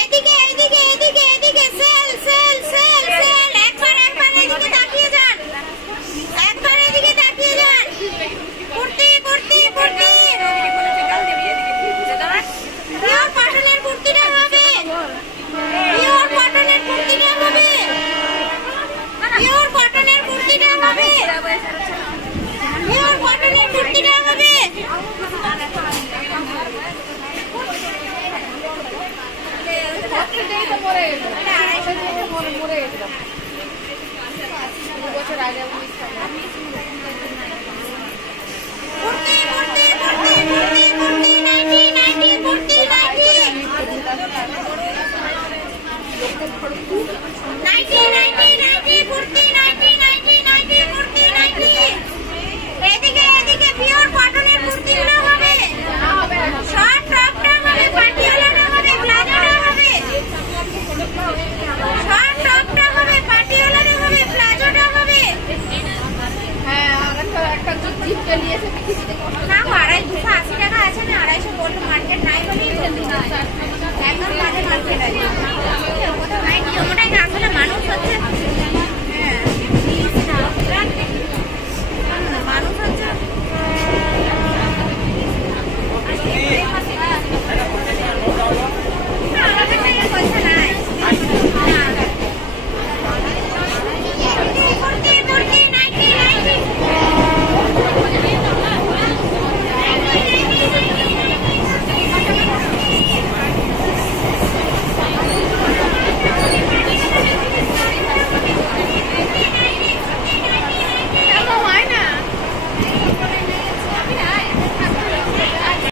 এদিকে এদিকে এদিকে এদিকে সেল সেল সেল সেল একবার একবার এদিকে তাকিয়ে যান, একবার এদিকে তাকিয়ে যান। কুর্তি কুর্তি কুর্তি পিওর কটনের কুর্তিটা হবে, পিওর কটনের কুর্তিটা হবে, পিওর কটনের কুর্তিটা হবে, পিওর কটনের কুর্তিটা হবে। বছর আগে kurti kurti kurti kurti kurti nightie nightie kurti nightie nightie nightie nightie kurti nightie nightie nightie kurti nightie. এদিকে এদিকে পিওর কটনের কুর্তিগুলো হবে, শর্ট টপটা হবে, পাটিয়ালাটা হবে, প্লাজোটা হবে, শর্ট টপটা হবে, পাটিয়ালাটা হবে, প্লাজোটা হবে। হ্যাঁ একটা জিপটা নিয়েছে না 280 টাকা আছে না, 250 বললো মার্কেট নাই বলেই একদম বাজে মার্কেট আছে।